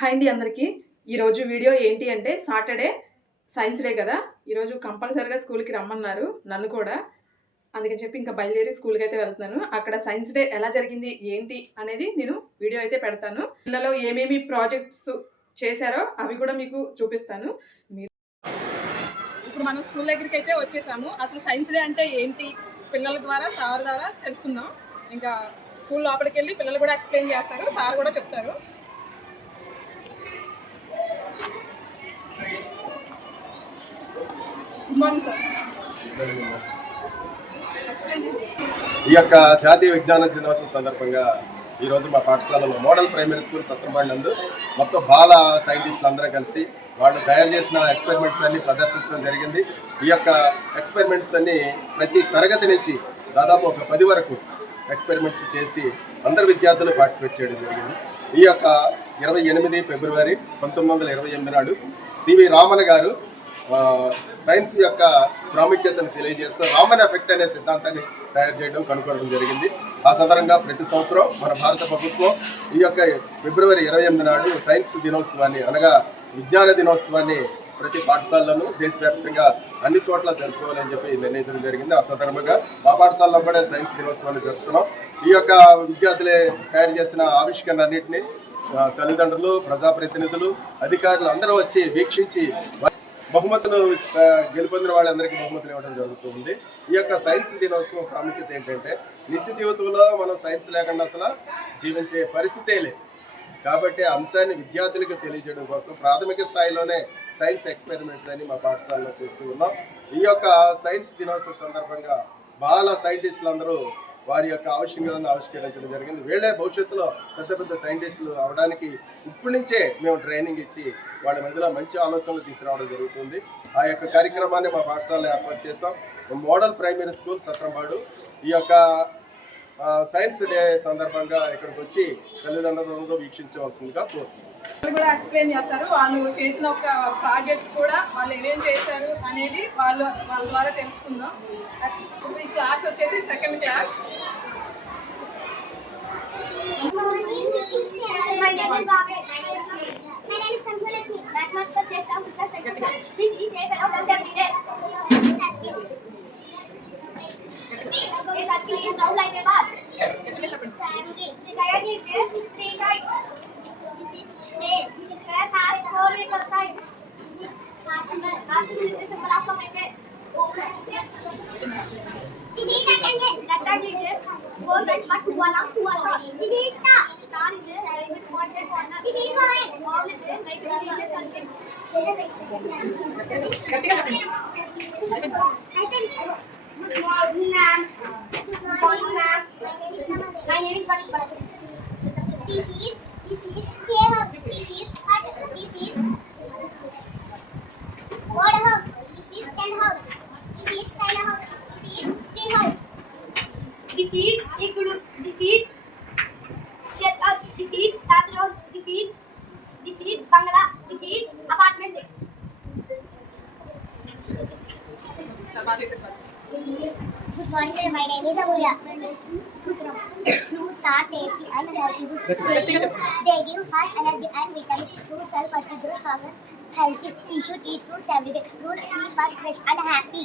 Hi అండి అందరికీ. ఈరోజు వీడియో ఏంటి అంటే సాటర్డే సైన్స్ డే కదా! ఈరోజు కంపల్సరీగా స్కూల్‌కి రమ్మన్నారు నన్ను కూడా. అందుకని చెప్పి ఇంకా బయలుదేరి స్కూల్‌కైతే వెళ్తున్నాను. అక్కడ సైన్స్ డే ఎలా జరిగింది, ఏంటి అనేది నేను వీడియో అయితే పెడతాను. పిల్లలు ఏమేమి ప్రాజెక్ట్స్ చేశారో అవి కూడా మీకు చూపిస్తాను. ఇప్పుడు మనం స్కూల్ దగ్గరికైతే వచ్చేసాము. అసలు సైన్స్ డే అంటే ఏంటి పిల్లల ద్వారా, సార్ ద్వారా తెలుసుకుందాం. ఇంకా స్కూల్ లోపలికెళ్ళి పిల్లలు కూడా ఎక్స్‌ప్లెయిన్ చేస్తారు. సార్ కూడా చెప్తారు. ఈ యొక్క జాతీయ విజ్ఞాన దినోత్సవం సందర్భంగా ఈరోజు మా పాఠశాలలో మోడల్ ప్రైమరీ స్కూల్ సత్రంపాడు నందు మొత్తం బాల సైంటిస్టులు అందరూ కలిసి వాళ్ళు తయారు చేసిన ఎక్స్పెరిమెంట్స్ అన్ని ప్రదర్శించడం జరిగింది. ఈ యొక్క ఎక్స్పెరిమెంట్స్ అన్ని ప్రతి తరగతి నుంచి దాదాపు ఒక 10 వరకు ఎక్స్పెరిమెంట్స్ చేసి అందరు విద్యార్థులు పార్టిసిపేట్ చేయడం జరిగింది. ఈ యొక్క 28 ఫిబ్రవరి 1928 నాడు సివి రామన్ గారు సైన్స్ యొక్క ప్రాముఖ్యతను తెలియజేస్తూ రామన్ ఎఫెక్ట్ అనే సిద్ధాంతాన్ని తయారు చేయడం కనుగొనడం జరిగింది. ఆ సందర్భంగా ప్రతి సంవత్సరం మన భారత ప్రభుత్వం ఈ యొక్క ఫిబ్రవరి 28 నాడు సైన్స్ దినోత్సవాన్ని అనగా విజ్ఞాన దినోత్సవాన్ని ప్రతి పాఠశాలలోనూ దేశవ్యాప్తంగా అన్ని చోట్ల జరుపుకోవాలని చెప్పి నిర్ణయించడం జరిగింది. ఆ సందర్భంగా మా పాఠశాలలో కూడా సైన్స్ దినోత్సవాన్ని జరుపుతున్నాం. ఈ యొక్క విద్యార్థులే తయారు చేసిన ఆవిష్కరణ అన్నింటినీ తల్లిదండ్రులు, ప్రజాప్రతినిధులు, అధికారులు అందరూ వచ్చి వీక్షించి బహుమతులు గెలుపొందిన వాళ్ళందరికీ బహుమతులు ఇవ్వడం జరుగుతుంది. ఈ యొక్క సైన్స్ దినోత్సవం ప్రాముఖ్యత ఏంటంటే నిత్య జీవితంలో మనం సైన్స్ లేకుండా అసలు జీవించే పరిస్థితే లేదు. కాబట్టి అంశాన్ని విద్యార్థులకు తెలియజేయడం కోసం ప్రాథమిక స్థాయిలోనే సైన్స్ ఎక్స్పెరిమెంట్స్ అని మా పాఠశాలలో చేస్తూ ఉన్నాం. ఈ యొక్క సైన్స్ దినోత్సవం సందర్భంగా బాల సైంటిస్టులు అందరూ వారి యొక్క ఆవిష్కరణను ఆవిష్కరించడం జరిగింది. వీళ్ళే భవిష్యత్తులో పెద్ద పెద్ద సైంటిస్టులు అవడానికి ఇప్పటి నుంచే మేము ట్రైనింగ్ ఇచ్చి వాళ్ళ మధ్యలో మంచి ఆలోచనలు తీసుకురావడం జరుగుతుంది. ఆ యొక్క కార్యక్రమాన్ని మా పాఠశాలలో ఏర్పాటు చేసాం. మోడల్ ప్రైమరీ స్కూల్ సత్రంపాడు ఈ యొక్క సైన్స్ డే సందర్భంగా ఇక్కడికి వచ్చి తల్లిదండ్రులందరూ వీక్షించవలసిందిగా కోరుతున్నాం. కూడా ఎక్స్ప్లెయిన్ చేస్తారు. వాళ్ళు చేసిన ఒక ప్రాజెక్ట్ కూడా వాళ్ళు ఏమేమి చేశారు అనేది వాళ్ళ ద్వారా తెలుసుకుందాం. ఈ క్లాస్ వచ్చేసి second class. Good morning, sir. My name is Amulya. Fruits are tasty and healthy. They give us energy and vitamins. Fruits help us to grow strong and healthy. We should eat fruits every day. Fruits keep us fresh and happy.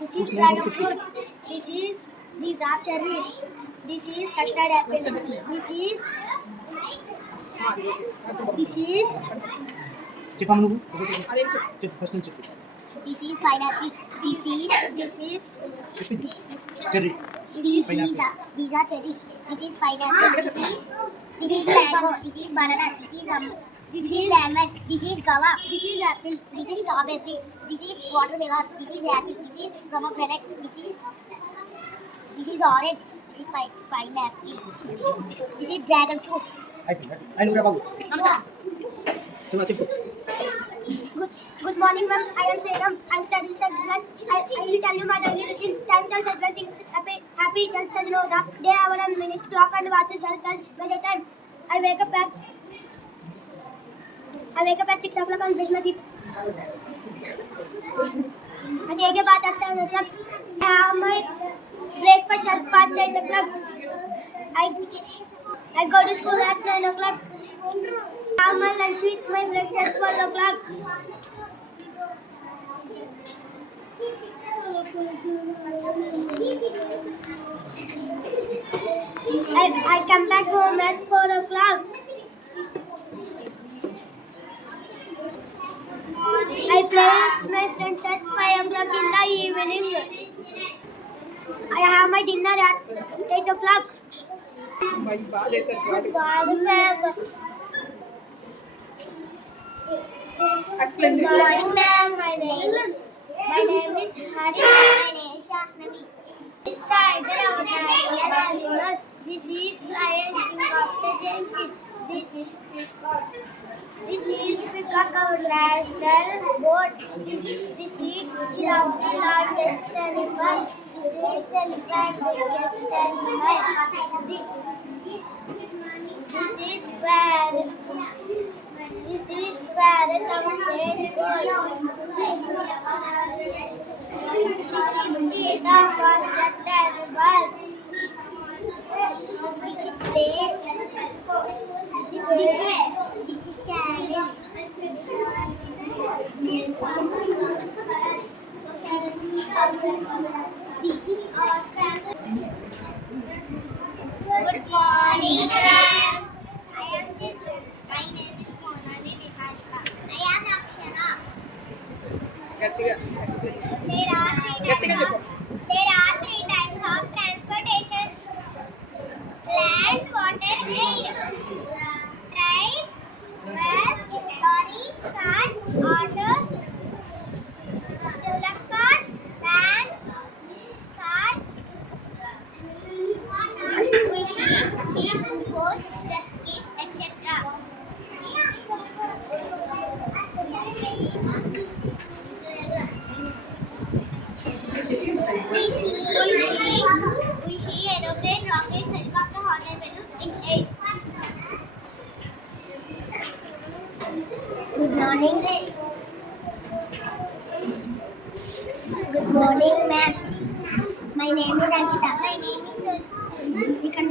This is dragon fruit. These are cherries. This is custard apple. This is This is pineapple. This is cherry. These are cherries. This is pineapple. This is mango. This is banana. This is lemon. This is guava. This is apple. This is strawberry. This is watermelon. This is apple. This is pomegranate. This is orange. This is pineapple. This is dragon fruit. Good morning, ma'am. I am Sairam. I am studying second class. I will tell you my daily routine. Time tells us when things happy. Tells us know that day, hour, and minute. Clock and watches help us measure time. I wake up at 6 o'clock and brush my teeth. And take a bath at 7 o'clock. I have my breakfast at 8 o'clock. I go to school at 9 o'clock. summer lunch with my friends at 12 o'clock. I come back home at 4 o'clock. I play with my friends at 5 o'clock in the evening. I have my dinner at 8 o'clock. బాగా చేశారు Swathi. Explain Good చేయండి. morning, ma'am. My name is Hari. My name is Jahnavi. This tiger our national animal. This is lion king of the jungle. This is peacock our national bird. This is giraffe the largest animal. This is elephant the biggest animal. This is parrot. This is parrot our state bird. This is cheetah fastest animal. This is carrot. Good morning, ma'am. I am Chitu. My name is Monali Niharika. I am Akshara. గట్టిగా explain. There are three types of transportation: land, water, air. Train, bus, lorry, car, auto, bullock cart, van, car, sheep, goats, jet ski, etc. We see aeroplane, rocket, helicopter, hot air balloon, in air. Good morning. Good morning, ma'am. My name is Ankita. My name is ఇక్కడ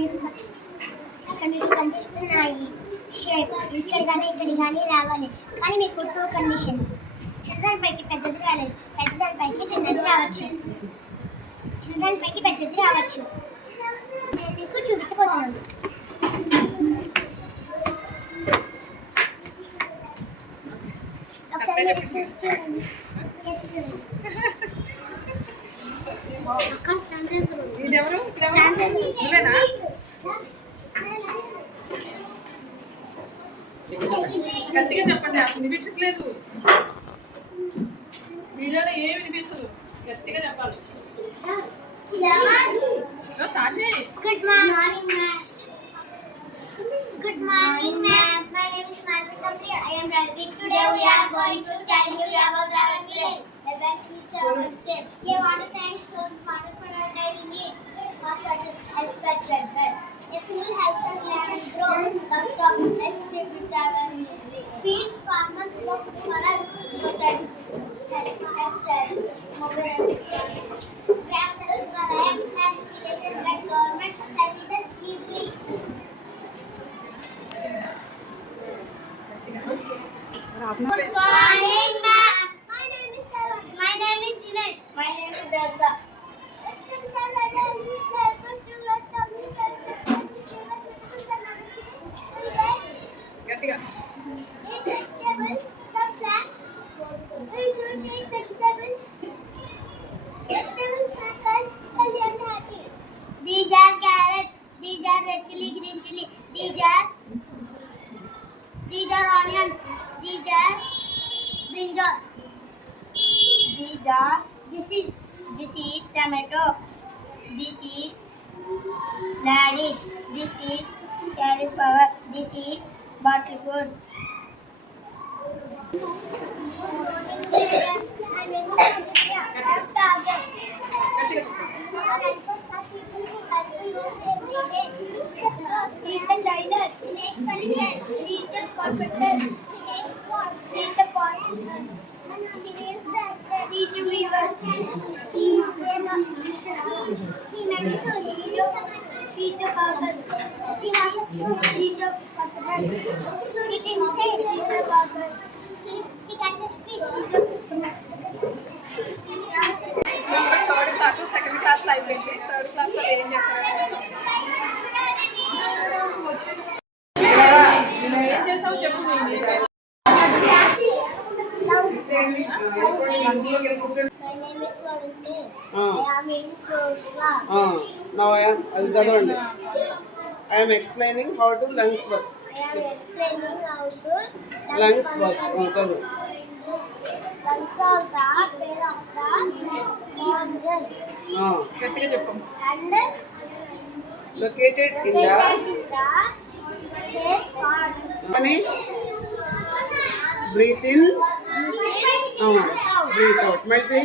మీకు కనిపిస్తున్నాయి shape ఇక్కడ కానీ రావాలి కానీ మీకు two conditions. చిన్నదానిపైకి పెద్దది రాలేదు, పెద్దదానిపైకి చిన్నది రావచ్చు. చిన్నదానిపైకి పెద్దది రావచ్చు. నేను మీకు చూపించబోతున్నాను. ఒకసారి మీరు చేసి చూడండి. అక్క శానిటైజర్ ఇదెవరు? ఇక్కడెవరు? నువ్వేనా? గట్టిగా చెప్పండి, అసలు వినిపించట్లేదు. వీడియోలో ఏమి వినిపించదు, గట్టిగా చెప్పాలి. స్టార్ట్ చేయి. Good morning, ma'am. Good morning, ma'am. My name is Malvika Priya. I am Ravi. Today we are going to tell you about our village. Event keeps our world safe. We want to thank schools for our daily needs. Hospitals help us well. A school helps us learn and grow. Bus stop let's live with our village. Fields farmers grow food for us. So that helps us. Grants and Supralaya helps villages get government services easily. Good morning, ma'am. My name is Taran. My name is Dinesh. My name is Durga. గట్టిగా. Eat vegetables from plants. We should eat vegetables. Vegetables make us healthy and happy. These are carrots. These are red chili, green chili. These are onions. These are brinjal. This is tomato. This is radish. This is cauliflower. This is buttergourd. గట్టిగా Eat the burger. He has a spoon. Eat the personal. Eat inside. Eat the burger. He catches fish. Eat the fish. Third class second క్లాస్లో అయిపోయింది. Third క్లాస్లో ఏం చేస్తారు? ఏం చేసావు చెప్పు. My name is Savitri. I am in fourth class. Now అది చదవండి. I am explaining how to lungs work. I am explaining how to Lungs work. చదువు. lungs of the pair of the organs గట్టిగా చెప్పు. and Located in the chest part. అని breathe in, breathe out. మళ్ళీ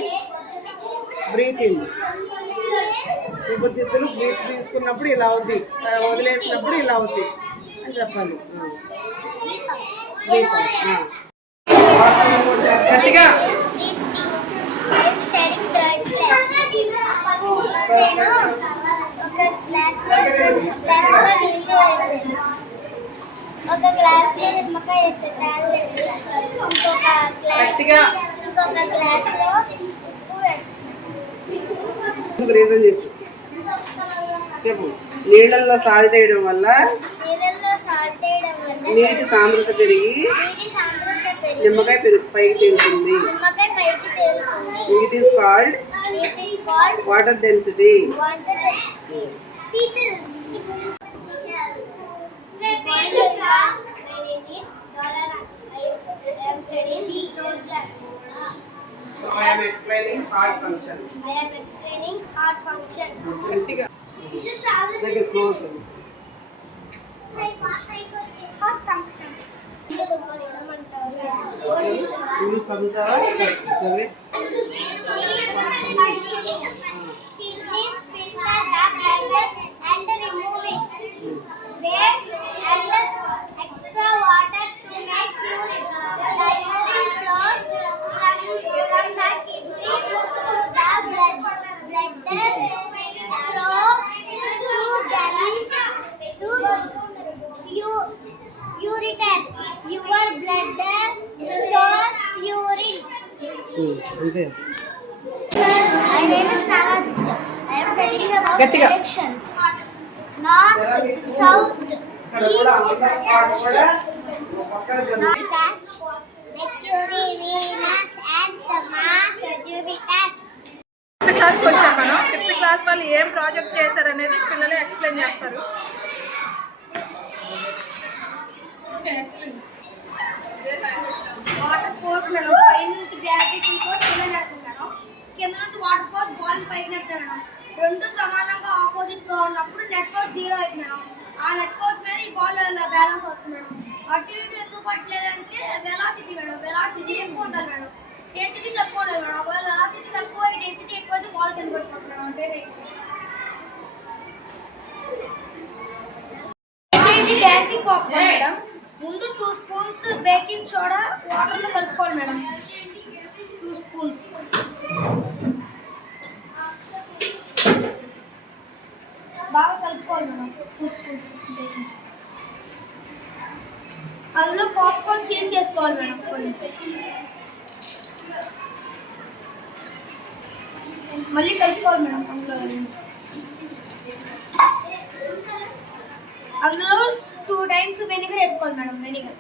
breathe in. ఊపిరితిత్తులు breath తీసుకున్నప్పుడు ఇలా అవుద్ది, వదిలేసినప్పుడు ఇలా అవుద్ది అని చెప్పాలి. Breath out. గట్టిగా ఒక గ్లాస్ లో నిమ్మకాయ వేస్తారు, ఇంకొక గట్టిగా గ్లాస్ లో రీజన్ చెప్పు. నీళ్ళల్లో సాల్ట్ వేయడం వల్ల నీళ్ళల్లో సాల్ట్ వేయడం వల్ల నీటి సాంద్రత పెరిగి నీటి సాంద్రత పెరిగి నిమ్మకాయ పైకి తేలుతుంది. నిమ్మకాయ పైకి తేలుతుంది. It is called It is called water density. water density. Teacher. My name is Dharana. I am studying third class. So I am explaining heart function. I am explaining heart function. గట్టిగా దగ్గర close. Heart function. నువ్వు చదువుతావా? చదివే. Kidneys filter the blood and removing waste and extra water to make urine. The urine flows from the kidney to the blood. Blood flows through to ureters. Your blood stores urine. అంతే. My name is Nagadya. I am telling about Gatiga. directions. North, south, east, west. Mercury, Venus, and the Mars, Jupiter. Fifth క్లాస్కి వచ్చాం మనం. Fifth class వాళ్ళు ఏం project చేశారు అనేది పిల్లలు explain చేస్తారు. వాటర్ ఫోర్స్ మేడం పై నుంచి గ్రావిటేషన్ ఫోర్స్ కింద జరుగుతున్నాను, కింద నుంచి వాటర్ ఫోర్స్ బాల్ పైకి నెడతాను మేడం. రెండు సమానంగా ఆపోజిట్ గా ఉన్నప్పుడు నెట్ ఫోర్స్ 0 అవుతుంది మేడం. ఆ నెట్ ఫోర్స్ మీద ఈ బాల్ బ్యాలెన్స్ అవుతుంది మేడం. అటు ఇటు ఎందుకు పట్టలేదంటే వెలాసిటీ మేడం. వెలాసిటీ ఎక్కువ ఉంటుంది మేడం, డెన్సిటీ తక్కువ ఉంటుంది మేడం. ఒకవేళ వెలాసిటీ తక్కువ డెన్సిటీ ఎక్కువ అయితే బాల్ కింద పడిపోతుంది మేడం. అంతే డాన్సింగ్ పాప్కార్న్ మేడం. ముందు 2 స్పూన్స్ బేకింగ్ సోడా వాటర్లో కలుపుకోవాలి మేడం. 2 స్పూన్స్ బాగా కలుపుకోవాలి మేడం. 2 spoons baking. అందులో పాప్కార్న్ సీల్ చేసుకోవాలి మేడం. కొన్ని మళ్ళీ కలుపుకోవాలి మేడం. అందులో 2 టైమ్స్ వెనిగర్ వేసుకోవాలి మేడం. వెనిగర్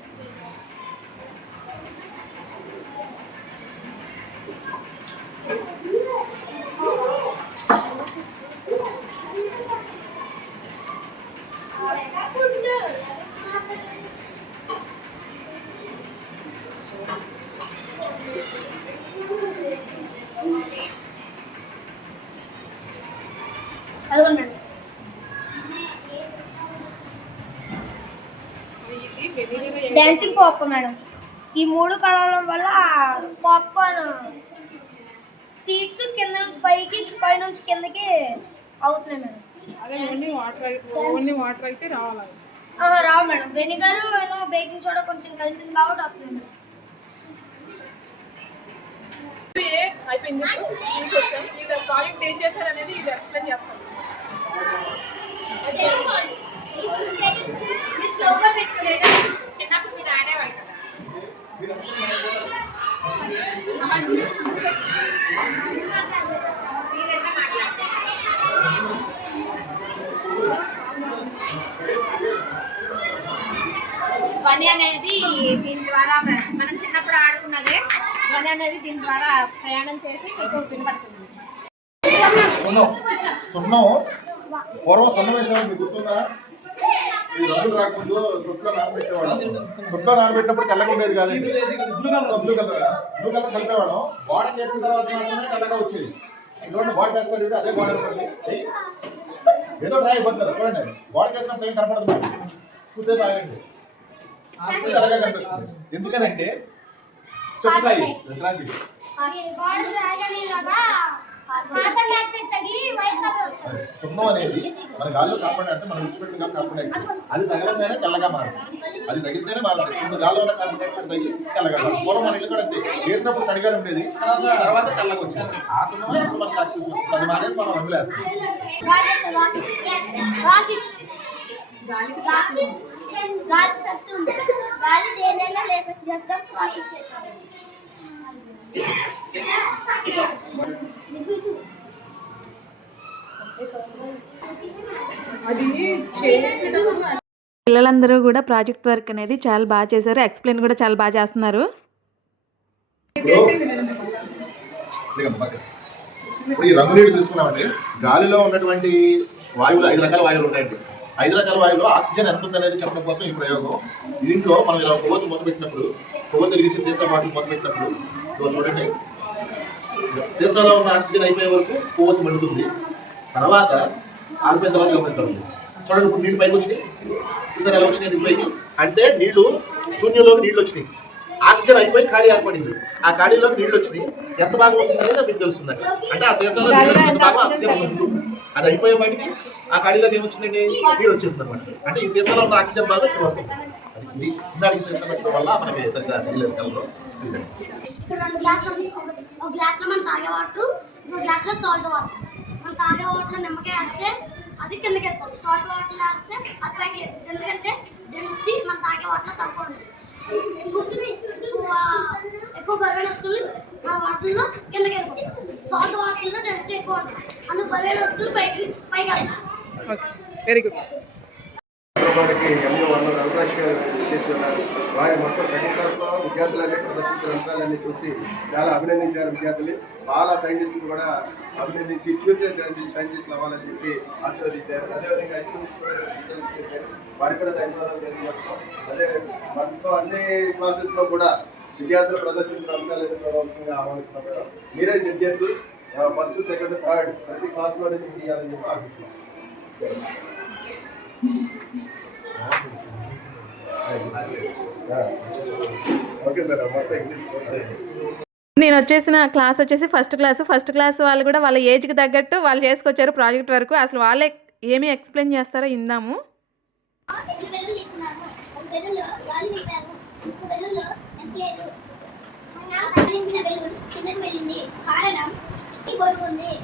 అదిగోండి మేడం. Dancing popcorn madam. ఈ 3 కలవడం వల్ల పాప్కార్న్ సీడ్స్ కింద నుంచి పైకి పై నుంచి కిందకి అవుతున్నాయి మేడం. అదే ఓన్లీ వాటర్ అయితే రావాలి. రావు మేడం. వెనిగర్ బేకింగ్ సోడా కొంచెం కలిసింది కాబట్టి వస్తుంది మేడం. అయిపోయింది. ఇంటికి వచ్చాం. వీళ్ళ ప్రాజెక్ట్ ఏం చేశారు అనేది వీళ్ళు ఎక్స్ప్లెయిన్ చేస్తారు. చిన్నప్పుడు మీరు ఆడేవాళ్ళు కదా. మీరెట్లా మాట్లాడతారు? పని అనేది దీని ద్వారా మనం చిన్నప్పుడు ఆడుకున్నదే. పని అనేది దీని ద్వారా ప్రయాణం చేసి మీకు వినపడుతుంది. సున్నం పూర్వం సున్నం వేసేవాడు మీకు గుర్తుందా? ఈ రంగులు రాకముందు గుడ్లో నానబెట్టేవాడు. గుడ్లో నానబెట్టినప్పుడు తెల్లగా ఉండేది కాదండి, బ్లూ కలర్ కలిపేవాడు. బాడీ చేసిన తర్వాత మాత్రమే తెల్లగా వచ్చేది. ఇటువంటి బాడీ వేసుకోండి, అదే బాడీ అనుకోండి. ఏదో ట్రై అయిపోతుంది కదా చూడండి. బాడీ వేసినప్పుడు ఏం కనపడదు, చూసేది ఆగండి, తెల్లగా కనిపిస్తుంది. ఎందుకనంటే చెప్పు సాయి సున్నం అనేది మన గాల్లో కార్బన్ అంటే మనం విడిచిపెట్టిన కార్బన్ డైఆక్సైడ్ అది తగలంగానే తెల్లగా మారుతుంది. అది తగిలితేనే మారుతుంది. ఇప్పుడు గాల్లో ఉన్న కార్బన్ డైఆక్సైడ్ తగ్గి తెల్లగా మారుతుంది. పూర్వం మన ఇల్లు కూడా అంతే, వేసినప్పుడు తడిగానే ఉండేది, తర్వాత తెల్లగా వచ్చింది. ఆ సున్నమే ఇప్పుడు మనం స్టార్ట్ చూస్తున్నాం. అది మానేసి మనం రంగులు వేస్తాం. గాలి దేనైనా లేకపోతే పిల్లలందరూ కూడా ప్రాజెక్ట్ వర్క్ అనేది చాలా బాగా చేశారు. ఎక్స్ప్లెయిన్ కూడా చాలా బాగా చేస్తున్నారు. ఇప్పుడు ఈ రంగు నీళ్ళు తీసుకున్నామండి. గాలిలో ఉన్నటువంటి వాయువులు 5 రకాల వాయువులు ఉంటాయండి. 5 రకాల వాయువులో ఆక్సిజన్ ఎంత ఉంది అనేది చెప్పడం కోసం ఈ ప్రయోగం. దీంట్లో మనం ఇలా కొవ్వొత్తి మొదలు పెట్టినప్పుడు, కొవ్వొత్తి వెలిగించి సీసా బాటిల్ మొదలు పెట్టినప్పుడు చూడండి, సీసాలో ఉన్న ఆక్సిజన్ అయిపోయే వరకు కొవ్వొత్తి మండుతుంది. తర్వాత ఆరిపోయిన తర్వాత గమనిస్తామండి. చూడండి, ఇప్పుడు నీళ్ళు పైకి వచ్చినాయి, చూసారు ఎలా వచ్చినాయి నీళ్ళు పైకి? అంటే నీళ్లు శూన్యంలోకి నీళ్ళు వచ్చినాయి, ఆక్సిజన్ అయిపోయి ఖాళీ ఏర్పడింది. ఆ ఖాళీలోకి నీళ్ళు వచ్చినాయి. ఎంత భాగం వచ్చింది అనేది మీకు తెలుస్తుంది. అంటే ఆ సీసాలో నీళ్ళు భాగం ఆక్సిజన్ ఉంది, అది అయిపోయే బయటికి ఆ ఖాళీలోకి ఏమొచ్చిందండి, నీరు వచ్చేస్తుంది అనమాట. అంటే ఈ సీసాలో ఉన్న ఆక్సిజన్ భాగం ఇక్కడ ఉంటుంది. అది ఇది ఇందాక సీసా పెట్టడం వల్ల మనకి సరిగ్గా తెలియదు కలర్లో. ఇప్పుడు 2 గ్లాసులు తీసుకోండి. ఒక గ్లాసులో మనం తాగే వాటర్, ఇంకో గ్లాసులో సాల్ట్ వాటర్. మనం తాగే వాటర్లో నిమ్మకాయ వేస్తే అది కిందకి వెళ్ళిపోతుంది. సాల్ట్ వాటర్లో వేస్తే అది పైకి వేస్తుంది. ఎందుకంటే డెన్సిటీ మనం తాగే వాటర్లో తక్కువ ఉంటుంది. ఎక్కువ బరువైన వస్తువులు మన వాటర్లో కిందకి వెళ్ళిపోతుంది. సాల్ట్ వాటర్లో డెన్సిటీ ఎక్కువ ఉంటుంది. అందుకు బరువైన వస్తువులు పైకి వెళ్తాయి. Very good. వారికి ఎంఓ వాళ్ళు రవిరాజ్ గారు చేసి ఉన్నారు. వారి మొత్తం సెకండ్ క్లాస్లో విద్యార్థులన్నీ ప్రదర్శించిన అంశాలన్నీ చూసి చాలా అభినందించారు విద్యార్థులు. చాలా సైంటిస్టులు కూడా అభినందించి ఫ్యూచర్ సైంటిస్టులు అవ్వాలని చెప్పి ఆశీర్వదించారు. అదేవిధంగా స్టూడెంట్స్ చేశారు, వారికి కూడా ధన్యవాదాలు తెలియజేస్తాం. అదే మొత్తం అన్ని క్లాసెస్లో కూడా విద్యార్థులు ప్రదర్శించిన అంశాలన్నీ ప్రదర్శనగా ఆహ్వానిస్తున్నాం. మేడం మీరే జడ్జ్ చేసి ఫస్ట్, సెకండ్, థర్డ్ ప్రతి క్లాస్లోనే తీసేయాలని చెప్పి ఆశిస్తున్నాం. ఓకే సార్, నేను వచ్చేసిన క్లాస్ వచ్చేసి ఫస్ట్ క్లాస్ వాళ్ళు కూడా వాళ్ళ ఏజ్కి తగ్గట్టు వాళ్ళు చేసుకొచ్చారు ప్రాజెక్ట్ వరకు. అసలు వాళ్ళే ఏమి ఎక్స్ప్లెయిన్ చేస్తారో ఇందాము.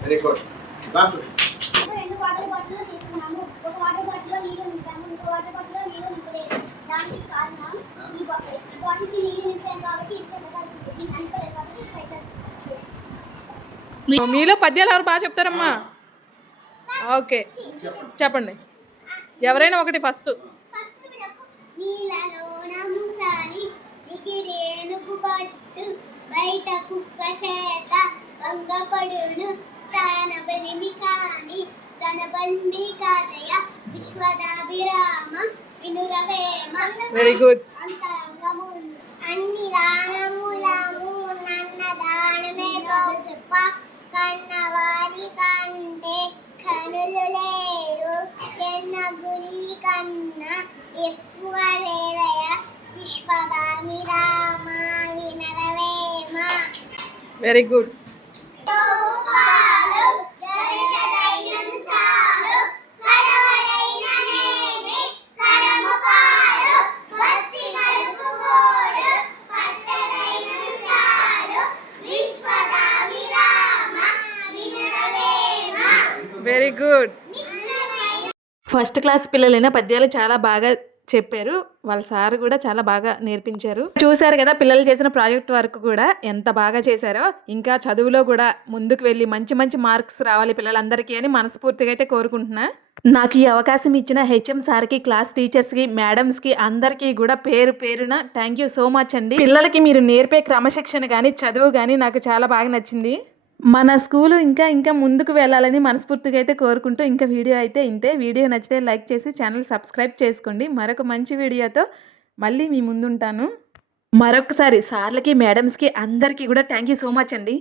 Very good. 2 వాటర్ బాటిల్ తీసుకున్నాము. ఒక వాటర్ బాటిల్లో నీళ్ళు నింపాము, ఇంకో వాటర్ బాటిల్లో నీళ్ళు నింపలేదు. దానికి కారణం ఈ బాటిల్కి నీళ్ళు నింపాను కాబట్టి మీలో పద్యాలు ఎవరు బాగా చెప్తారమ్మా? ఓకే చెప్పండి, ఎవరైనా ఒకటి ఫస్ట్. బయట కుక్క చేత భంగపడును స్థాన బలిమి కాని తన బల్మి కాదయ విశ్వదాభిరామ వినురవేమ. Very good. అంతరంగము అన్ని దానములము నన్న దానమే గొప్ప కన్నవారి కంటే కనులు లేరు ఎన్న గురివి కన్నా ఎక్కువ రేరయ విశ్వదాభిరామ వినరవేమ. Very good. Very good. First class పిల్లలైనా పద్యాలు చాలా బాగా చెప్పారు. వాళ్ళ సార్ కూడా చాలా బాగా నేర్పించారు. చూశారు కదా పిల్లలు చేసిన ప్రాజెక్ట్ వర్క్ కూడా ఎంత బాగా చేశారో. ఇంకా చదువులో కూడా ముందుకు వెళ్ళి మంచి మంచి మార్క్స్ రావాలి పిల్లలందరికీ అని మనస్ఫూర్తిగా అయితే కోరుకుంటున్నా. నాకు ఈ అవకాశం ఇచ్చిన హెచ్ఎం సార్కి, క్లాస్ టీచర్స్కి, మేడమ్స్కి అందరికీ కూడా పేరు పేరున థ్యాంక్ యూ సో మచ్ అండి. పిల్లలకి మీరు నేర్పే క్రమశిక్షణ కానీ చదువు కానీ నాకు చాలా బాగా నచ్చింది. మన స్కూలు ఇంకా ఇంకా ముందుకు వెళ్ళాలని మనస్ఫూర్తిగా అయితే కోరుకుంటూ ఇంకా వీడియో అయితే ఇంతే. వీడియో నచ్చితే లైక్ చేసి ఛానల్ సబ్స్క్రైబ్ చేసుకోండి. మరొక మంచి వీడియోతో మళ్ళీ మీ ముందుంటాను. మరొకసారి సార్లకి, మేడమ్స్కి అందరికీ కూడా థ్యాంక్ యూ సో మచ్ అండి.